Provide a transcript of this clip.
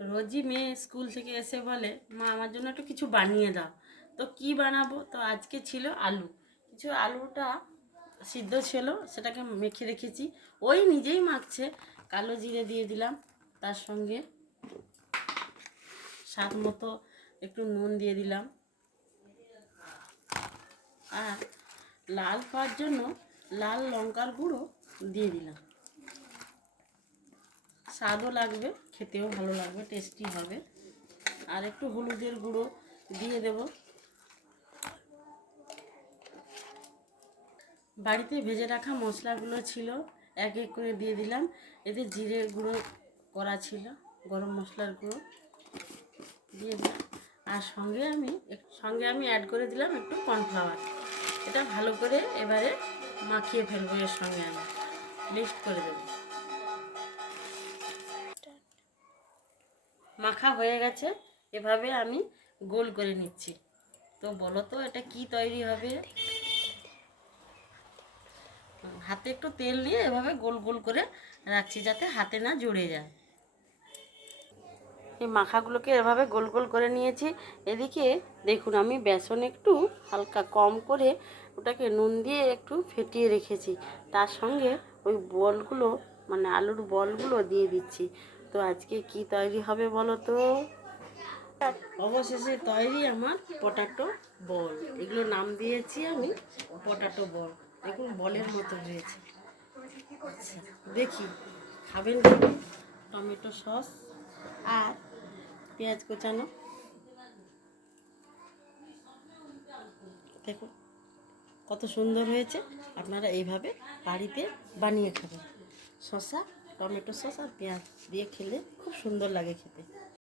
রোজই মেয়ে স্কুল থেকে এসে বলে, মা আমার জন্য একটু কিছু বানিয়ে দাও। তো কি বানাবো? তো আজকে ছিল আলু। কিছু আলুটা সিদ্ধ ছিল, সেটাকে মেখে রেখেছি। ওই নিজেই মাখছে। কালো জিরে দিয়ে দিলাম, তার সঙ্গে স্বাদ মতো একটু নুন দিয়ে দিলাম, আর লাল হওয়ার জন্য লাল লঙ্কার গুঁড়ো দিয়ে দিলাম। স্বাদও লাগবে, খেতেও ভালো লাগবে, টেস্টি হবে। আর একটু হলুদের গুঁড়ো দিয়ে দেব। বাড়িতে ভেজে রাখা মশলাগুলো ছিল, এক এক করে দিয়ে দিলাম। এতে জিরে গুঁড়ো করা ছিল, গরম মশলার গুঁড়ো দিয়ে দিলাম। আর সঙ্গে আমি অ্যাড করে দিলাম একটু কর্নফ্লাওয়ার। এটা ভালো করে এবারে মাখিয়ে ফেলবো। এর সঙ্গে আমি মিক্সড করে দেবো। মাখা হয়ে গেছে, এভাবে আমি গোল করে নিচ্ছি। তো বলো তো এটা কি তৈরি হবে? হাতে একটু তেল দিয়ে এভাবে গোল গোল করে রাখছি, যাতে হাতে না জড়ে যায়। এই মাখাগুলোকে এভাবে গোল গোল করে নিয়েছি। এদিকে দেখুন, আমি বেসন একটু হালকা কম করে ওটাকে নুন দিয়ে একটু ফেটিয়ে রেখেছি। তার সঙ্গে ওই বলগুলো, মানে আলুর বলগুলো দিয়ে দিচ্ছি। তো আজকে কি তৈরি হবে বলো তো? অবশেষে তৈরি আমার পটাটো বল। এগুলো নাম দিয়েছি আমি পটাটো বল। দেখুন বলের মতো হয়েছে। আচ্ছা, দেখি খাবেন কি? টমেটো সস আর পেঁয়াজ কোচানো, দেখুন কত সুন্দর হয়েছে। আপনারা এইভাবে বাড়িতে বানিয়ে খাবেন। শসা, টমেটো সস আর পেঁয়াজ দিয়ে খেলে খুব সুন্দর লাগে খেতে।